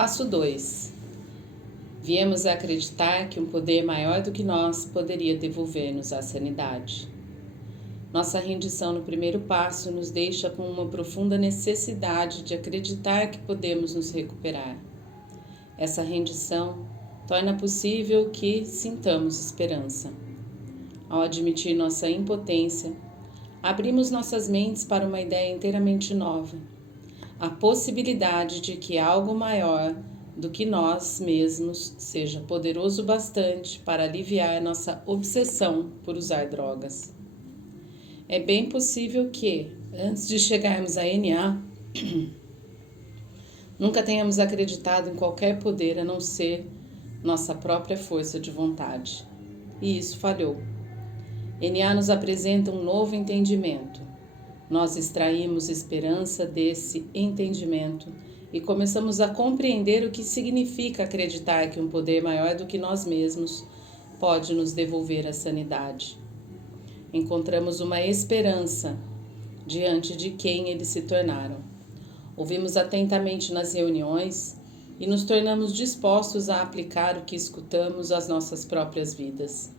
Passo 2. Viemos a acreditar que um poder maior do que nós poderia devolver-nos a sanidade. Nossa rendição no primeiro passo nos deixa com uma profunda necessidade de acreditar que podemos nos recuperar. Essa rendição torna possível que sintamos esperança. Ao admitir nossa impotência, abrimos nossas mentes para uma ideia inteiramente nova, a possibilidade de que algo maior do que nós mesmos seja poderoso bastante para aliviar nossa obsessão por usar drogas. É bem possível que, antes de chegarmos a NA, nunca tenhamos acreditado em qualquer poder a não ser nossa própria força de vontade. E isso falhou. NA nos apresenta um novo entendimento. Nós extraímos esperança desse entendimento e começamos a compreender o que significa acreditar que um poder maior do que nós mesmos pode nos devolver a sanidade. Encontramos uma esperança diante de quem eles se tornaram. Ouvimos atentamente nas reuniões e nos tornamos dispostos a aplicar o que escutamos às nossas próprias vidas.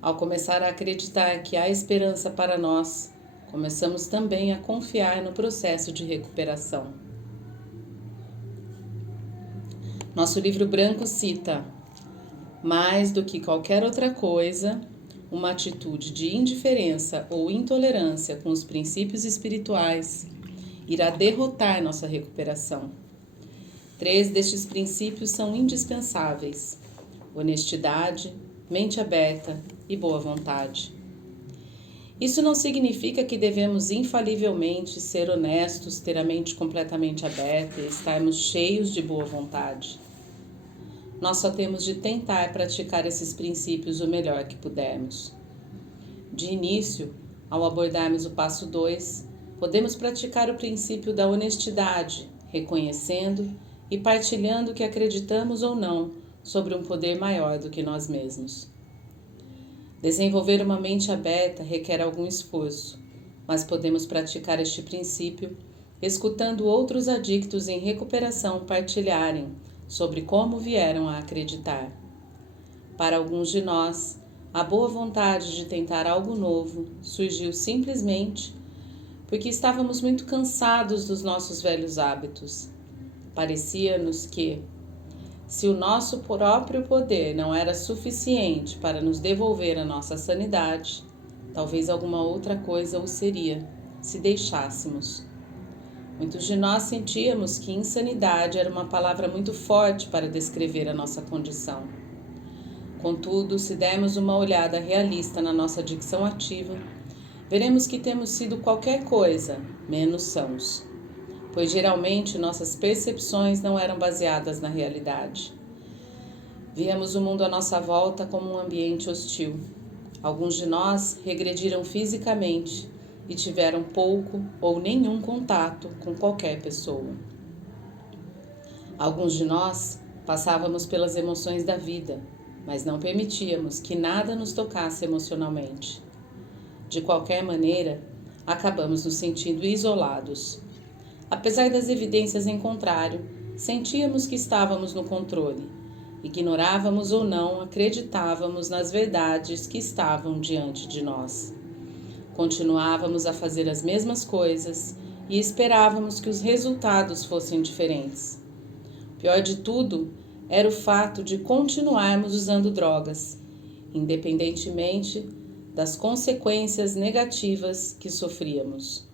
Ao começar a acreditar que há esperança para nós, começamos também a confiar no processo de recuperação. Nosso livro branco cita: mais do que qualquer outra coisa, uma atitude de indiferença ou intolerância com os princípios espirituais irá derrotar nossa recuperação. 3 destes princípios são indispensáveis: honestidade, mente aberta e boa vontade. Isso não significa que devemos infalivelmente ser honestos, ter a mente completamente aberta e estarmos cheios de boa vontade. Nós só temos de tentar praticar esses princípios o melhor que pudermos. De início, ao abordarmos o passo 2, podemos praticar o princípio da honestidade, reconhecendo e partilhando o que acreditamos ou não sobre um poder maior do que nós mesmos. Desenvolver uma mente aberta requer algum esforço, mas podemos praticar este princípio escutando outros adictos em recuperação partilharem sobre como vieram a acreditar. Para alguns de nós, a boa vontade de tentar algo novo surgiu simplesmente porque estávamos muito cansados dos nossos velhos hábitos. Parecia-nos que, se o nosso próprio poder não era suficiente para nos devolver a nossa sanidade, talvez alguma outra coisa o seria, se deixássemos. Muitos de nós sentíamos que insanidade era uma palavra muito forte para descrever a nossa condição. Contudo, se dermos uma olhada realista na nossa adicção ativa, veremos que temos sido qualquer coisa, menos sãos, pois geralmente nossas percepções não eram baseadas na realidade. Víamos o mundo à nossa volta como um ambiente hostil. Alguns de nós regrediram fisicamente e tiveram pouco ou nenhum contato com qualquer pessoa. Alguns de nós passávamos pelas emoções da vida, mas não permitíamos que nada nos tocasse emocionalmente. De qualquer maneira, acabamos nos sentindo isolados. Apesar das evidências em contrário, sentíamos que estávamos no controle. Ignorávamos ou não, acreditávamos nas verdades que estavam diante de nós. Continuávamos a fazer as mesmas coisas e esperávamos que os resultados fossem diferentes. Pior de tudo era o fato de continuarmos usando drogas, independentemente das consequências negativas que sofríamos.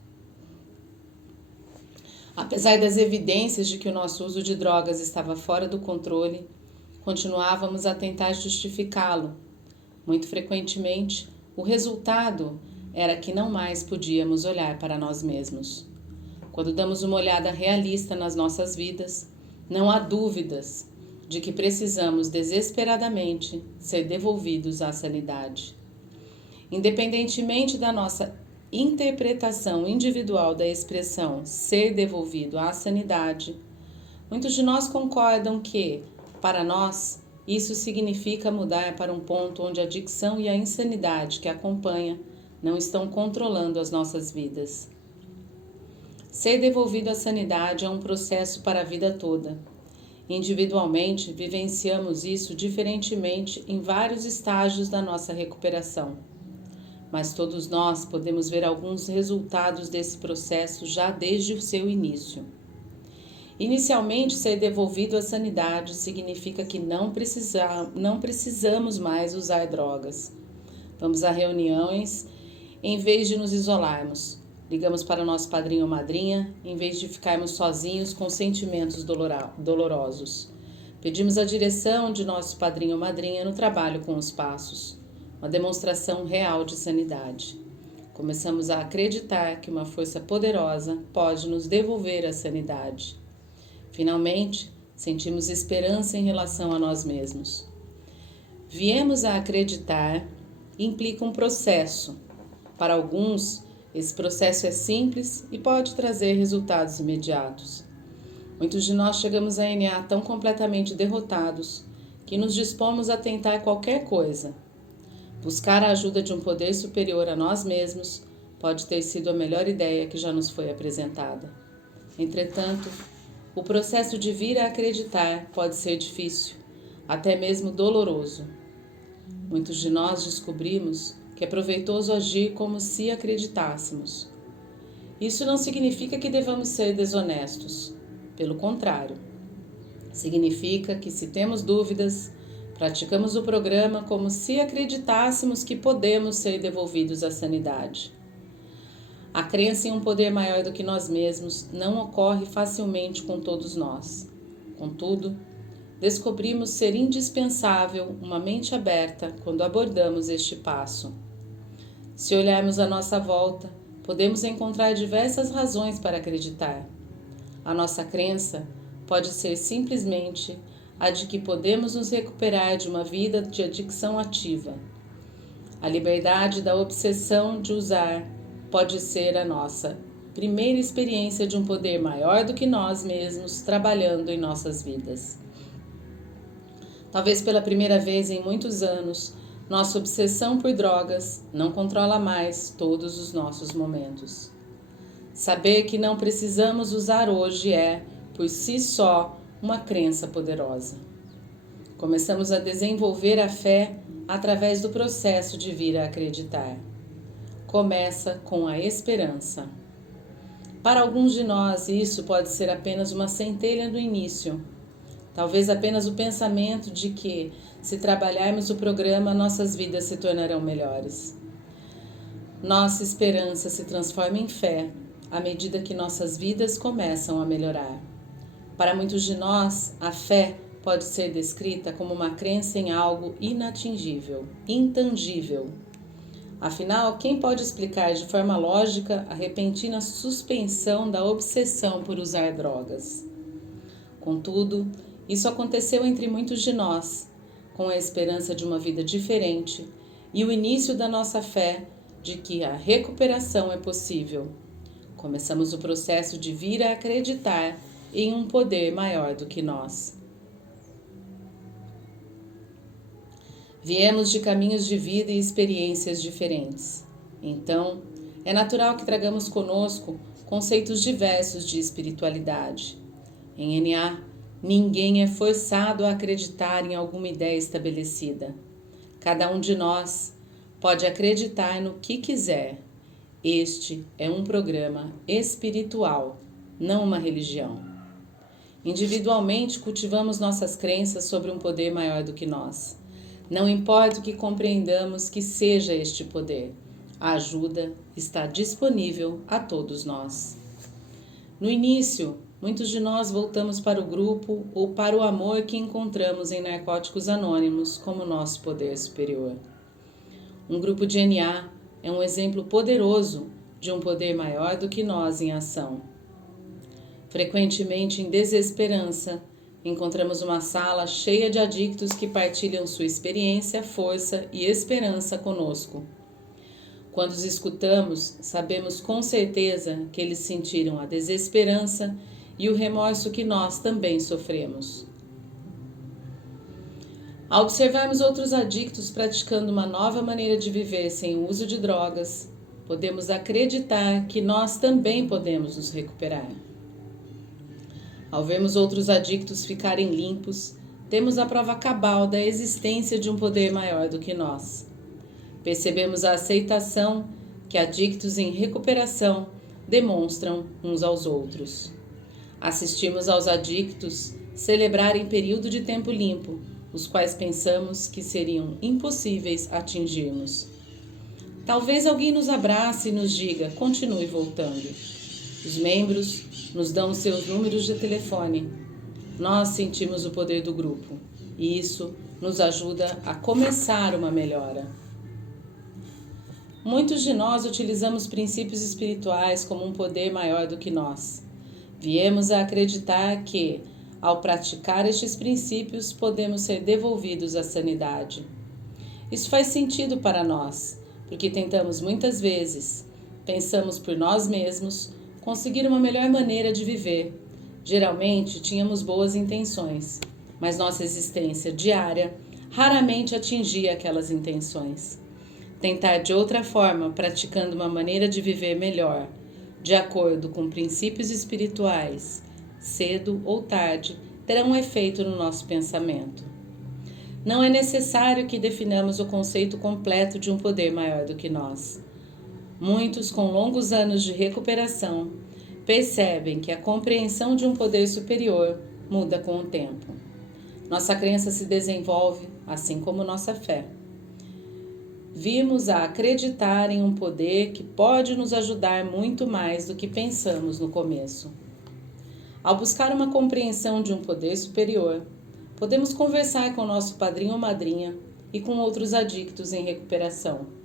Apesar das evidências de que o nosso uso de drogas estava fora do controle, continuávamos a tentar justificá-lo. Muito frequentemente, o resultado era que não mais podíamos olhar para nós mesmos. Quando damos uma olhada realista nas nossas vidas, não há dúvidas de que precisamos desesperadamente ser devolvidos à sanidade. Independentemente da nossa interpretação individual da expressão ser devolvido à sanidade, muitos de nós concordam que, para nós, isso significa mudar para um ponto onde a adicção e a insanidade que acompanha não estão controlando as nossas vidas. Ser devolvido à sanidade é um processo para a vida toda. Individualmente, vivenciamos isso diferentemente em vários estágios da nossa recuperação. Mas todos nós podemos ver alguns resultados desse processo já desde o seu início. Inicialmente, ser devolvido à sanidade significa que não precisamos mais usar drogas. Vamos a reuniões em vez de nos isolarmos. Ligamos para nosso padrinho ou madrinha em vez de ficarmos sozinhos com sentimentos dolorosos. Pedimos a direção de nosso padrinho ou madrinha no trabalho com os passos. Uma demonstração real de sanidade. Começamos a acreditar que uma força poderosa pode nos devolver a sanidade. Finalmente, sentimos esperança em relação a nós mesmos. Viemos a acreditar implica um processo. Para alguns, esse processo é simples e pode trazer resultados imediatos. Muitos de nós chegamos a NA tão completamente derrotados que nos dispomos a tentar qualquer coisa. Buscar a ajuda de um poder superior a nós mesmos pode ter sido a melhor ideia que já nos foi apresentada. Entretanto, o processo de vir a acreditar pode ser difícil, até mesmo doloroso. Muitos de nós descobrimos que é proveitoso agir como se acreditássemos. Isso não significa que devamos ser desonestos. Pelo contrário, significa que se temos dúvidas, praticamos o programa como se acreditássemos que podemos ser devolvidos à sanidade. A crença em um poder maior do que nós mesmos não ocorre facilmente com todos nós. Contudo, descobrimos ser indispensável uma mente aberta quando abordamos este passo. Se olharmos à nossa volta, podemos encontrar diversas razões para acreditar. A nossa crença pode ser simplesmente a de que podemos nos recuperar de uma vida de adicção ativa. A liberdade da obsessão de usar pode ser a nossa primeira experiência de um poder maior do que nós mesmos trabalhando em nossas vidas. Talvez pela primeira vez em muitos anos, nossa obsessão por drogas não controla mais todos os nossos momentos. Saber que não precisamos usar hoje é, por si só, uma crença poderosa. Começamos a desenvolver a fé através do processo de vir a acreditar. Começa com a esperança. Para alguns de nós, isso pode ser apenas uma centelha no início. Talvez apenas o pensamento de que, se trabalharmos o programa, nossas vidas se tornarão melhores. Nossa esperança se transforma em fé à medida que nossas vidas começam a melhorar. Para muitos de nós, a fé pode ser descrita como uma crença em algo inatingível, intangível. Afinal, quem pode explicar de forma lógica a repentina suspensão da obsessão por usar drogas? Contudo, isso aconteceu entre muitos de nós, com a esperança de uma vida diferente e o início da nossa fé de que a recuperação é possível. Começamos o processo de vir a acreditar em um poder maior do que nós. Viemos de caminhos de vida e experiências diferentes. Então, é natural que tragamos conosco conceitos diversos de espiritualidade. Em NA, ninguém é forçado a acreditar em alguma ideia estabelecida. Cada um de nós pode acreditar no que quiser. Este é um programa espiritual, não uma religião. Individualmente, cultivamos nossas crenças sobre um poder maior do que nós. Não importa o que compreendamos que seja este poder, a ajuda está disponível a todos nós. No início, muitos de nós voltamos para o grupo ou para o amor que encontramos em Narcóticos Anônimos como nosso poder superior. Um grupo de NA é um exemplo poderoso de um poder maior do que nós em ação. Frequentemente em desesperança, encontramos uma sala cheia de adictos que partilham sua experiência, força e esperança conosco. Quando os escutamos, sabemos com certeza que eles sentiram a desesperança e o remorso que nós também sofremos. Ao observarmos outros adictos praticando uma nova maneira de viver sem o uso de drogas, podemos acreditar que nós também podemos nos recuperar. Ao vermos outros adictos ficarem limpos, temos a prova cabal da existência de um poder maior do que nós. Percebemos a aceitação que adictos em recuperação demonstram uns aos outros. Assistimos aos adictos celebrarem período de tempo limpo, os quais pensamos que seriam impossíveis atingirmos. Talvez alguém nos abrace e nos diga: continue voltando. Os membros nos dão seus números de telefone. Nós sentimos o poder do grupo e isso nos ajuda a começar uma melhora. Muitos de nós utilizamos princípios espirituais como um poder maior do que nós. Viemos a acreditar que, ao praticar estes princípios, podemos ser devolvidos à sanidade. Isso faz sentido para nós, porque tentamos muitas vezes, pensamos por nós mesmos, conseguir uma melhor maneira de viver. Geralmente tínhamos boas intenções, mas nossa existência diária raramente atingia aquelas intenções. Tentar de outra forma, praticando uma maneira de viver melhor, de acordo com princípios espirituais, cedo ou tarde, terão um efeito no nosso pensamento. Não é necessário que definamos o conceito completo de um poder maior do que nós. Muitos, com longos anos de recuperação, percebem que a compreensão de um poder superior muda com o tempo. Nossa crença se desenvolve, assim como nossa fé. Vimos a acreditar em um poder que pode nos ajudar muito mais do que pensamos no começo. Ao buscar uma compreensão de um poder superior, podemos conversar com nosso padrinho ou madrinha e com outros adictos em recuperação.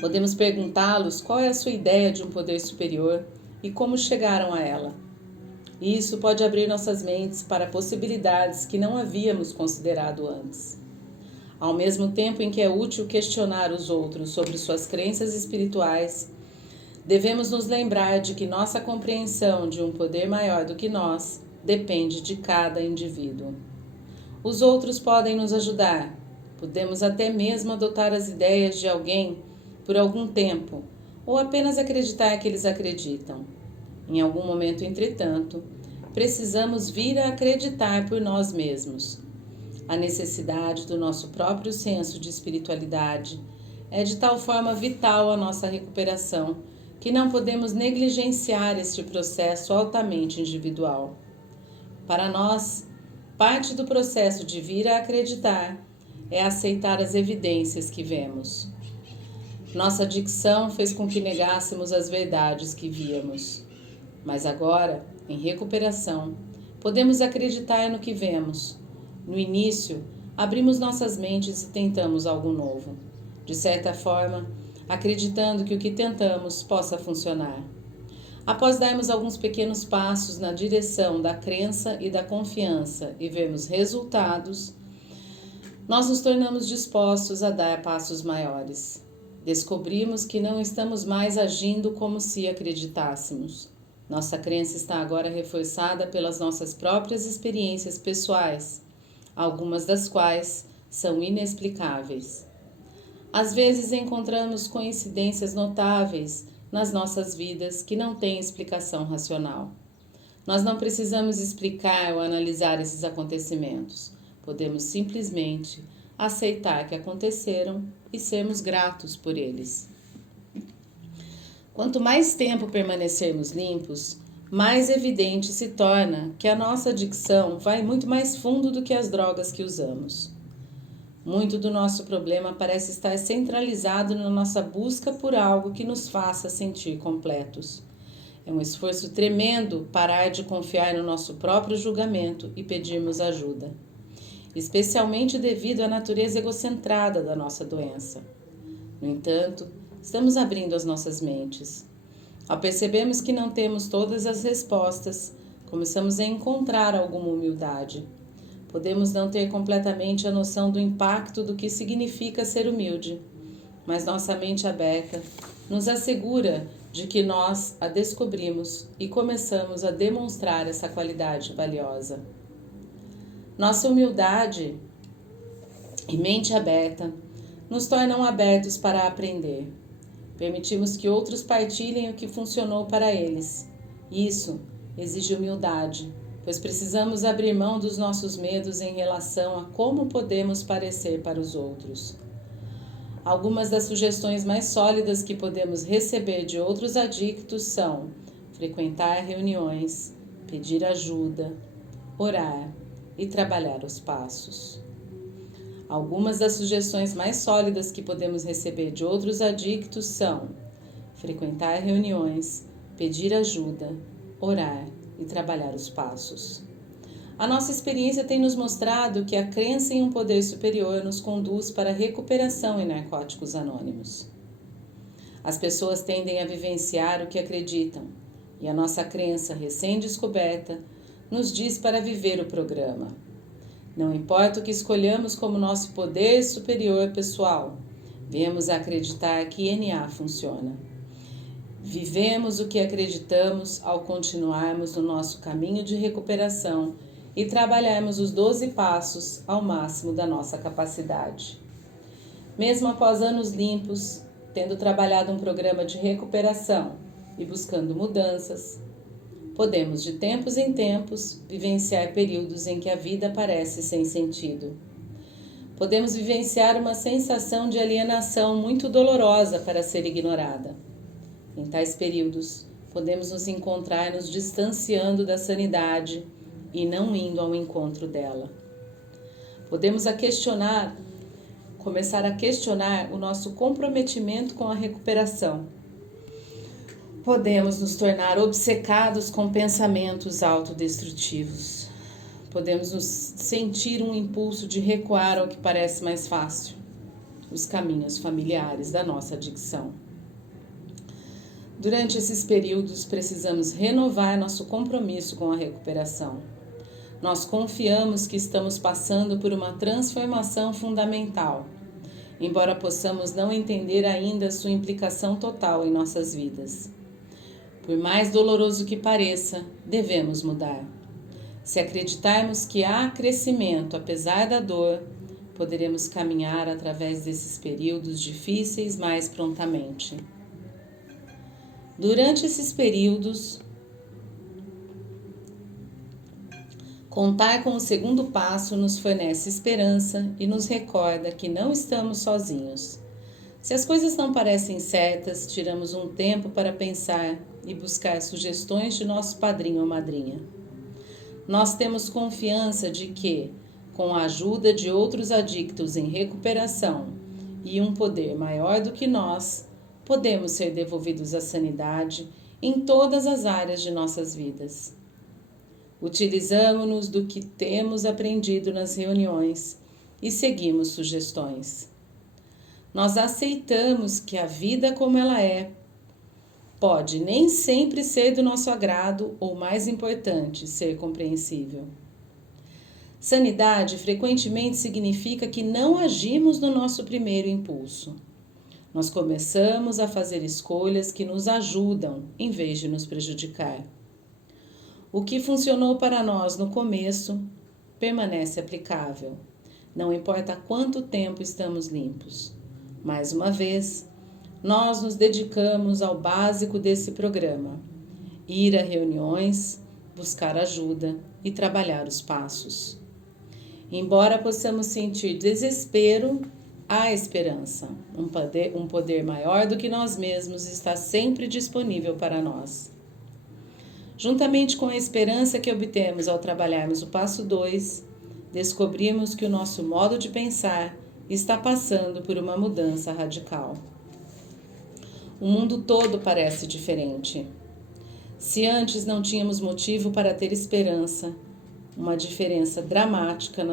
Podemos perguntá-los qual é a sua ideia de um poder superior e como chegaram a ela. Isso pode abrir nossas mentes para possibilidades que não havíamos considerado antes. Ao mesmo tempo em que é útil questionar os outros sobre suas crenças espirituais, devemos nos lembrar de que nossa compreensão de um poder maior do que nós depende de cada indivíduo. Os outros podem nos ajudar, podemos até mesmo adotar as ideias de alguém por algum tempo, ou apenas acreditar que eles acreditam. Em algum momento, entretanto, precisamos vir a acreditar por nós mesmos. A necessidade do nosso próprio senso de espiritualidade é de tal forma vital à nossa recuperação que não podemos negligenciar este processo altamente individual. Para nós, parte do processo de vir a acreditar é aceitar as evidências que vemos. Nossa adicção fez com que negássemos as verdades que víamos. Mas agora, em recuperação, podemos acreditar no que vemos. No início, abrimos nossas mentes e tentamos algo novo. De certa forma, acreditando que o que tentamos possa funcionar. Após darmos alguns pequenos passos na direção da crença e da confiança e vermos resultados, nós nos tornamos dispostos a dar passos maiores. Descobrimos que não estamos mais agindo como se acreditássemos. Nossa crença está agora reforçada pelas nossas próprias experiências pessoais, algumas das quais são inexplicáveis. Às vezes encontramos coincidências notáveis nas nossas vidas que não têm explicação racional. Nós não precisamos explicar ou analisar esses acontecimentos. Podemos simplesmente aceitar que aconteceram e sermos gratos por eles. Quanto mais tempo permanecermos limpos, mais evidente se torna que a nossa adicção vai muito mais fundo do que as drogas que usamos. Muito do nosso problema parece estar centralizado na nossa busca por algo que nos faça sentir completos. É um esforço tremendo parar de confiar no nosso próprio julgamento e pedirmos ajuda, especialmente devido à natureza egocentrada da nossa doença. No entanto, estamos abrindo as nossas mentes. Ao percebermos que não temos todas as respostas, começamos a encontrar alguma humildade. Podemos não ter completamente a noção do impacto do que significa ser humilde, mas nossa mente aberta nos assegura de que nós a descobrimos e começamos a demonstrar essa qualidade valiosa. Nossa humildade e mente aberta nos tornam abertos para aprender. Permitimos que outros partilhem o que funcionou para eles. Isso exige humildade, pois precisamos abrir mão dos nossos medos em relação a como podemos parecer para os outros. Algumas das sugestões mais sólidas que podemos receber de outros adictos são frequentar reuniões, pedir ajuda, orar e trabalhar os passos. Algumas das sugestões mais sólidas que podemos receber de outros adictos são frequentar reuniões, pedir ajuda, orar e trabalhar os passos. A nossa experiência tem nos mostrado que a crença em um poder superior nos conduz para a recuperação em Narcóticos Anônimos. As pessoas tendem a vivenciar o que acreditam, e a nossa crença recém-descoberta nos diz para viver o programa. Não importa o que escolhamos como nosso poder superior pessoal, viemos a acreditar que NA funciona. Vivemos o que acreditamos ao continuarmos no nosso caminho de recuperação e trabalharmos os 12 passos ao máximo da nossa capacidade. Mesmo após anos limpos, tendo trabalhado um programa de recuperação e buscando mudanças, podemos de tempos em tempos vivenciar períodos em que a vida parece sem sentido. Podemos vivenciar uma sensação de alienação muito dolorosa para ser ignorada. Em tais períodos, podemos nos encontrar nos distanciando da sanidade e não indo ao encontro dela. Podemos começar a questionar o nosso comprometimento com a recuperação. Podemos nos tornar obcecados com pensamentos autodestrutivos. Podemos nos sentir um impulso de recuar ao que parece mais fácil, os caminhos familiares da nossa adicção. Durante esses períodos, precisamos renovar nosso compromisso com a recuperação. Nós confiamos que estamos passando por uma transformação fundamental, embora possamos não entender ainda sua implicação total em nossas vidas. Por mais doloroso que pareça, devemos mudar. Se acreditarmos que há crescimento apesar da dor, poderemos caminhar através desses períodos difíceis mais prontamente. Durante esses períodos, contar com o segundo passo nos fornece esperança e nos recorda que não estamos sozinhos. Se as coisas não parecem certas, tiramos um tempo para pensar e buscar sugestões de nosso padrinho ou madrinha. Nós temos confiança de que, com a ajuda de outros adictos em recuperação e um poder maior do que nós, podemos ser devolvidos à sanidade em todas as áreas de nossas vidas. Utilizamos-nos do que temos aprendido nas reuniões e seguimos sugestões. Nós aceitamos que a vida como ela é pode nem sempre ser do nosso agrado ou, mais importante, ser compreensível. Sanidade frequentemente significa que não agimos no nosso primeiro impulso. Nós começamos a fazer escolhas que nos ajudam em vez de nos prejudicar. O que funcionou para nós no começo permanece aplicável, não importa quanto tempo estamos limpos. Mais uma vez, nós nos dedicamos ao básico desse programa: ir a reuniões, buscar ajuda e trabalhar os passos. Embora possamos sentir desespero, há esperança. Um poder maior do que nós mesmos está sempre disponível para nós. Juntamente com a esperança que obtemos ao trabalharmos o passo 2, descobrimos que o nosso modo de pensar está passando por uma mudança radical. O mundo todo parece diferente. Se antes não tínhamos motivo para ter esperança, uma diferença dramática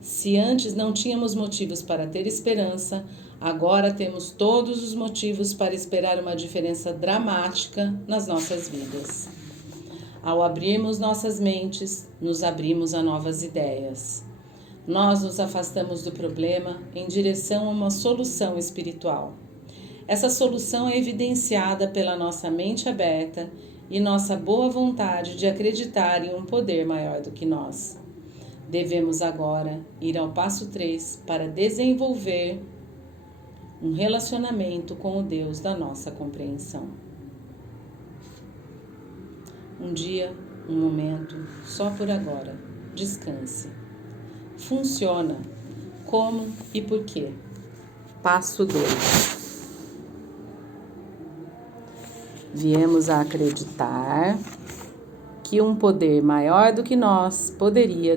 Se antes não tínhamos motivos para ter esperança, agora temos todos os motivos para esperar uma diferença dramática nas nossas vidas. Ao abrirmos nossas mentes, nos abrimos a novas ideias. Nós nos afastamos do problema em direção a uma solução espiritual. Essa solução é evidenciada pela nossa mente aberta e nossa boa vontade de acreditar em um poder maior do que nós. Devemos agora ir ao passo 3 para desenvolver um relacionamento com o Deus da nossa compreensão. Um dia, Um momento só por agora. Descanse. Funciona. Como e por quê? Passo 2. Viemos a acreditar que um poder maior do que nós poderia